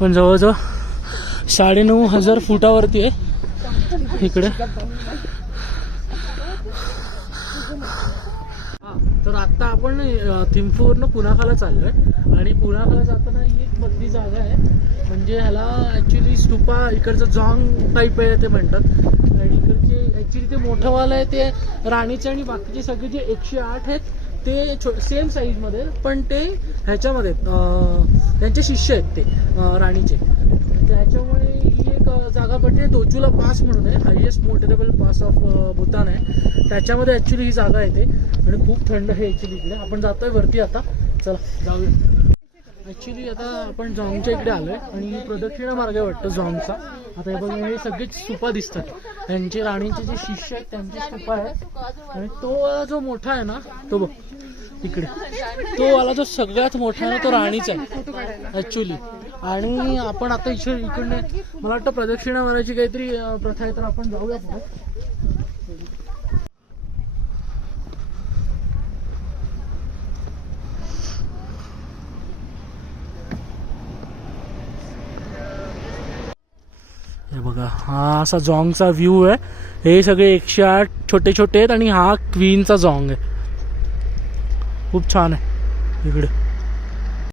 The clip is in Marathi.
पण जवळजवळ 9,500 फुटावरती आहे इकडे. तर आता आपण थिम्फूवरनं पुनाखाला चाललोय आणि पुनाखाला जाताना ही एक मधली जागा आहे, म्हणजे ह्याला ॲक्च्युली स्तूपा, इकडचं जॉंग टाईप आहे ते म्हणतात. आणि इकडचे ॲक्च्युली ते मोठं वालं आहे ते राणीचे, आणि बाकीचे सगळे जे 108 आहेत ते सेम साईजमध्ये, पण ते ह्याच्यामध्ये त्यांचे शिष्य आहेत ते राणीचे. त्याच्यामुळे ही एक जागा पडते दोचुला पास म्हणून आहे, highest motorable pass of Bhutan आहे. त्याच्यामध्ये ॲक्च्युली ही जागा येते आणि खूप थंड आहे ॲक्च्युली इकडे. आपण जातोय वरती आता, चला जाऊया. ॲक्च्युली आता आपण जॉंगच्या इकडे आलोय आणि प्रदक्षिणा मार्ग आहे वाटतं जॉंगचा. आता हे बघा, हे सगळेच स्तूपा दिसतात, त्यांचे राणीचे जे शिष्य आहेत त्यांचे स्तूपा आहेत. आणि तो जो मोठा आहे ना, तो बघ इकडे, तो वाला जो सगळ्यात मोठा आहे ना, तो राणीचा आहे ॲक्च्युली. आणि आपण आता इकडनं मला वाटतं प्रदक्षिणा मारायची काहीतरी प्रथा आहे, तर आपण जाऊया पुढे. हे बघा, हा असा जॉंगचा व्ह्यू आहे. हे सगळे 108 छोटे छोटे आहेत आणि हा क्वीनचा जॉंग आहे. खूप छान आहे इकडे.